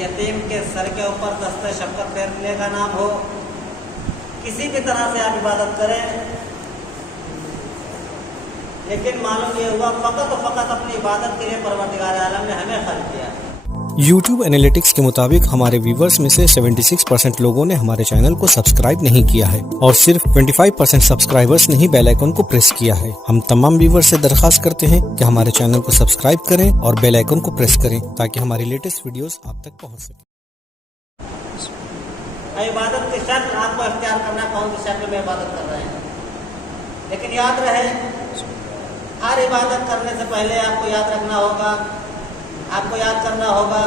यतीम के सर के ऊपर दस्ते शफकत फेरने का नाम हो, किसी भी तरह से आप इबादत करें, लेकिन मालूम ये हुआ फ़कत और फ़कत अपनी इबादत के लिए परवरदिगार आलम ने हमें खल्क़ किया। YouTube एनालिटिक्स के मुताबिक हमारे व्यूवर्स में से 76% लोगों ने हमारे चैनल को सब्सक्राइब नहीं किया है और सिर्फ 25% सब्सक्राइबर्स ने ही बेल आइकन को प्रेस किया है। हम तमाम व्यूवर्स से दरख्वास्त करते हैं कि हमारे चैनल को सब्सक्राइब करें और बेल आइकन को प्रेस करें ताकि हमारी लेटेस्ट वीडियोस आप तक पहुंच सके। इबादत की शर्त आपको इख्तियार करना कौन सी शक्ल में इबादत कर रहे हैं, लेकिन याद रहे हर इबादत करने से पहले आपको याद रखना होगा, आपको याद करना होगा,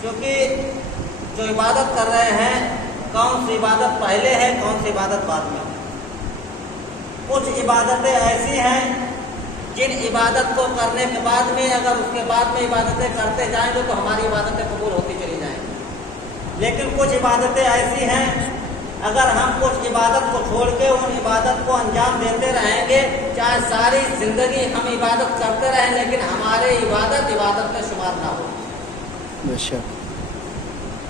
क्योंकि जो इबादत कर रहे हैं कौन सी इबादत पहले है कौन सी इबादत बाद में। कुछ इबादतें ऐसी हैं जिन इबादत को करने के बाद में अगर उसके बाद में इबादतें करते जाएंगे तो हमारी इबादतें कबूल होती चली जाएंगी, लेकिन कुछ इबादतें ऐसी हैं अगर हम कुछ इबादत को छोड़ के उन इबादत को अंजाम देते रहेंगे, चाहे सारी ज़िंदगी हम इबादत करते रहें, लेकिन हमारे इबादत में शुमार ना हो। बेशक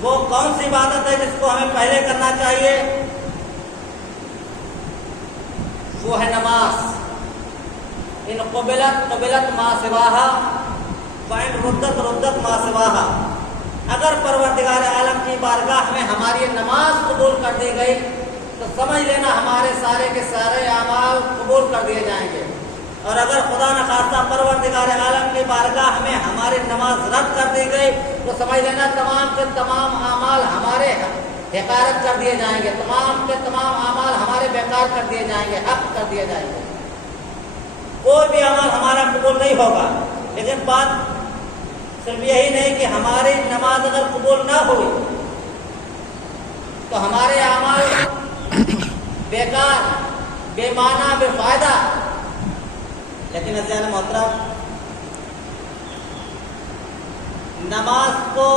वो कौन सी इबादत है जिसको हमें पहले करना चाहिए? वो है नमाज। इन क़ुबिलत मा सिवाहा व इन रुद्दत मा सिवाहा। अगर परवरदिगार आलम की बारगाह में हमारी नमाज कबूल कर दी गई तो समझ लेना हमारे सारे के सारे अमाल कबूल कर दिए जाएंगे, और अगर खुदा न खास्ता परवरदिगार आलम की बारगाह में हमारी नमाज रद्द कर दी गई तो समझ लेना तमाम के तमाम अमाल हमारे हकारत कर दिए जाएंगे, तमाम के तमाम अमाल हमारे बेकार कर दिए जाएंगे, हक कर दिए जाएंगे। कोई भी अमल हमारा कबूल नहीं होगा। लेकिन बात सिर्फ यही नहीं कि हमारी नमाज अगर कबूल ना हुई तो हमारे अमाल बेकार, बेमाना, बेफायदा। लेकिन अज़ीज़ान मोहतरम, नमाज को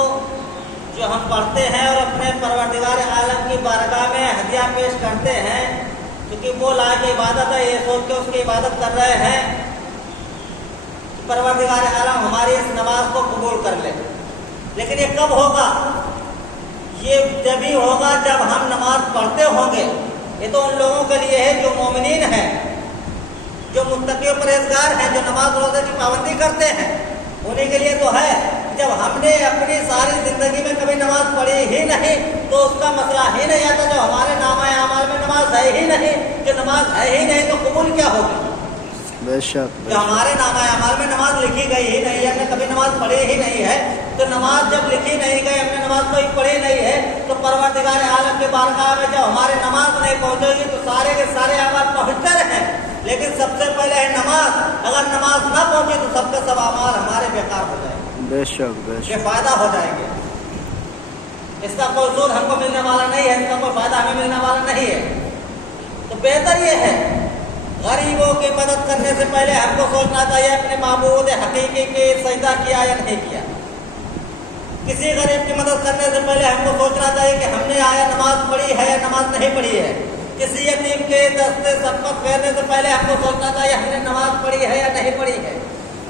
जो हम पढ़ते हैं और अपने परवरदिगार आलम की बारगाह में हदिया पेश करते हैं, क्योंकि वो लायक इबादत है, ये सोच के उसकी इबादत कर रहे हैं, परवरदिगार आलम हमारी इस नमाज को कबूल कर ले। लेकिन ये कब होगा? ये जब ही होगा जब हम नमाज पढ़ते होंगे। ये तो उन लोगों के लिए है जो मोमिनीन हैं, जो मुत्तकी और परहेज़गार हैं, जो नमाज रोज़े की पाबंदी करते हैं, उन्हीं के लिए तो है। जब हमने अपनी सारी ज़िंदगी में कभी नमाज पढ़ी ही नहीं तो उसका मसला ही नहीं आता। जब हमारे नामा अमाल में नमाज है ही नहीं, जो नमाज है ही नहीं तो कबूल क्या होगी? बेशक जो हमारे नामा अमाल में नमाज लिखी गई ही नहीं है, हमने कभी नमाज पढ़ी ही नहीं है, तो नमाज जब लिखी नहीं गई, हमने नमाज कोई पढ़ी नहीं है, तो परवरदिगार आलम के बारगाह में जब हमारे नमाज नहीं पहुंचेगी तो सारे के सारे अमाल पहुंचते रहें, लेकिन सबसे पहले है नमाज। अगर नमाज ना पहुंचे तो सबके सब अमाल हमारे बेकार हो जाएंगे, बेशक बेफायदा हो जाएंगे। इसका कोई सूद हमको मिलने वाला नहीं है, इसका कोई फायदा हमें मिलने वाला नहीं है। तो बेहतर ये है गरीबों की मदद करने से पहले हमको सोचना चाहिए अपने माबूद हकीकी की सजदा किया या नहीं किया। किसी गरीब की मदद करने से पहले हमको सोचना चाहिए कि हमने आया नमाज पढ़ी है या नमाज नहीं पढ़ी है। किसी यतीम के दस्ते शफकत फेरने से पहले हमको सोचना चाहिए हमने नमाज पढ़ी है या नहीं पढ़ी है।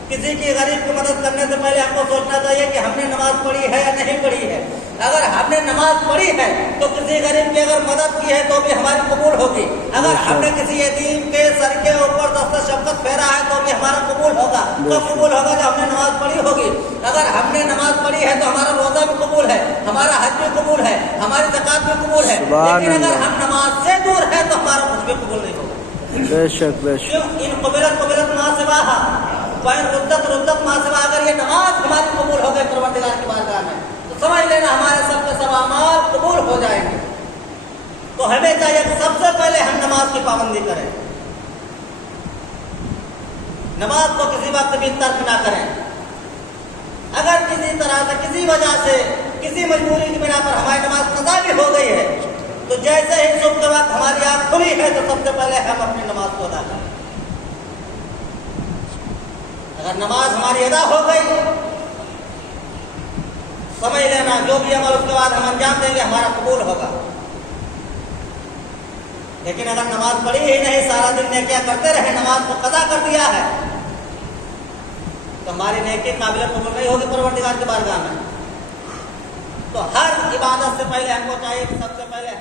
किसी की गरीब की मदद करने से पहले हमको सोचना चाहिए कि हमने नमाज पढ़ी है या नहीं पढ़ी है। अगर हमने नमाज पढ़ी है तो किसी गरीब की अगर मदद की है तो भी हमारी कबूल होगी। अगर हमने किसी यतीम के सर के ऊपर दस्ते शफकत फेरा है तो भी हमारा कबूल होगा। कब कबूल होगा? जब हमने नमाज पढ़ी होगी। अगर हमने नमाज पढ़ी है तो हमारा रोजा भी कबूल है, हमारा हज भी कबूल है, हमारी ज़कात भी कबूल है। लेकिन अगर हम नमाज से दूर है तो हमारा कुछ भी कबूल नहीं होगा। बेशक बेशक इन क़ुबिलत मा सिवाहा व इन रुद्दत मा सिवा। अगर ये नमाज हमारी कबूल हो गई परवरदिगार की बारगाह में तो समझ लेना हमारे सब के सब अमाल कबूल हो जाएंगे। तो हमें चाहिए कि सबसे पहले हम नमाज की पाबंदी करें, नमाज को किसी वक्त भी तर्क ना करें। अगर किसी तरह से, किसी वजह से, किसी मजबूरी की बिना पर हमारी नमाज कज़ा भी हो गई है तो जैसे ही सुबह के वक्त हमारी आँख खुली है तो सबसे पहले हम अपनी नमाज को अदा करें। अगर नमाज हमारी अदा हो गई समझ लेना जो भी अमल उसके बाद हम अंजाम देंगे हमारा कबूल होगा। लेकिन अगर नमाज पढ़ी ही नहीं, सारा दिन ने क्या करते रहे, नमाज को कदा कर दिया है, تو ہماری نیکی قابل قبول نہیں ہوگی پروردگار کی بارگاہ میں. تو ہر عبادت سے پہلے ہم کو چاہیے کہ سب سے پہلے